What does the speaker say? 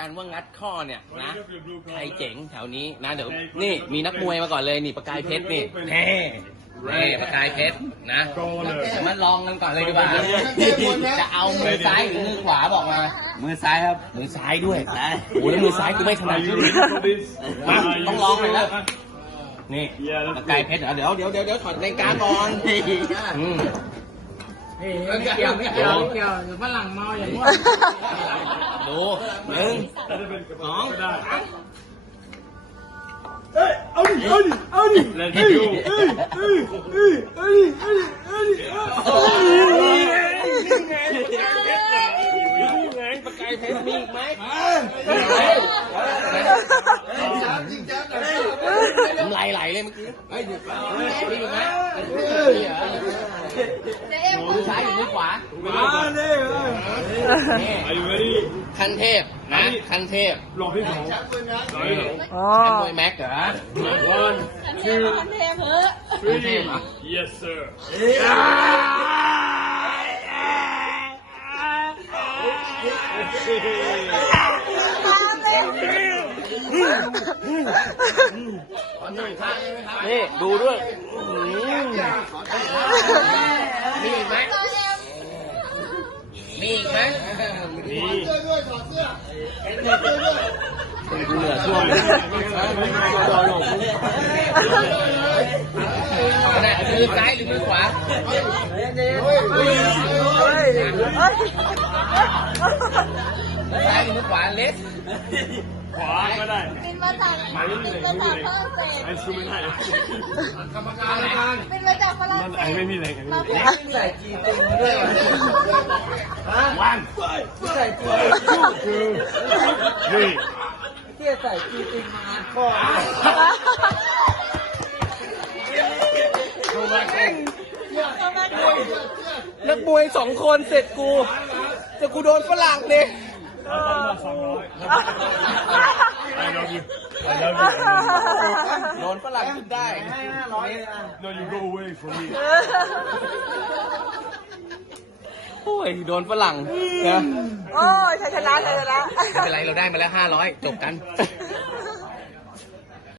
การว่างัดข้อเนี่ยนะใครเจ๋งแถวนี้นะเดี๋ยวนี่มีนักมวยมาก่อนเลยนี่ประกายเพชรนี่แน่นี่ประกายเพชรนะเดี๋ยวมาลองกันก่อนเลยดีกว่าจะเอามือซ้ายหรือมือขวาบอกมา มือซ้ายครับมือซ้ายด้วยโอ้แล้วมือซ้ายกูไม่ถนัดมาต้องลองหน่อยแล้วนี่ประกายเพชรเดี๋ยวเดี๋ยวเดี๋ยวเดี๋ยวถอดรายการก่อนอืมไม่เกี่ยวไม่เกี่ยวไม่เกี่ยวหรือฝรั่งเมาอย่างนี้ดูห นึ่งสองสาม Let's go. ไงประกายเพชรมีอีกไหมน้ำลไหลเลยเมื่อกี้มีอีกไหมเหรอมือ ซ้ายหรือมือขวานี่ Are you ready? คันเทพนะคันเทพรอพี่สองอ๋อแชมป์มวยแม็กเหรอ One, two, คันเทพเหรอ yes sir. นี่ดูด้วยมีอีกไหมมีอีกไหม นี่ดูเหลือช่วงนะมือซ้ายหรือมือขวาเฮ้ยเฮ้ยซ้ายหรือมือขวาเลสขวาก็ได้เป็นมาจากเป็นมาจากฝรั่งเศสไอ้ซูไม่ได้เป็นมาจากฝรั่งมันเศไอ้สไม่มีแรงไอ้ไม่มามีเพื่แรองใส่จีติงมาด้วยวันใส่จีคือนี่นักมวยสองคนเสร็จกู จะกูโดนฝรั่งเนี่ยสองร้อย I love you I love you โดนฝรั่งขึ้นได้ No you go away from me โอ้ ยโดนฝรั่งนะโอ้ยชัยชนะชัยชนะ ไม่เป็นไรเราได้มาแล้วห้าร้อยจบกัน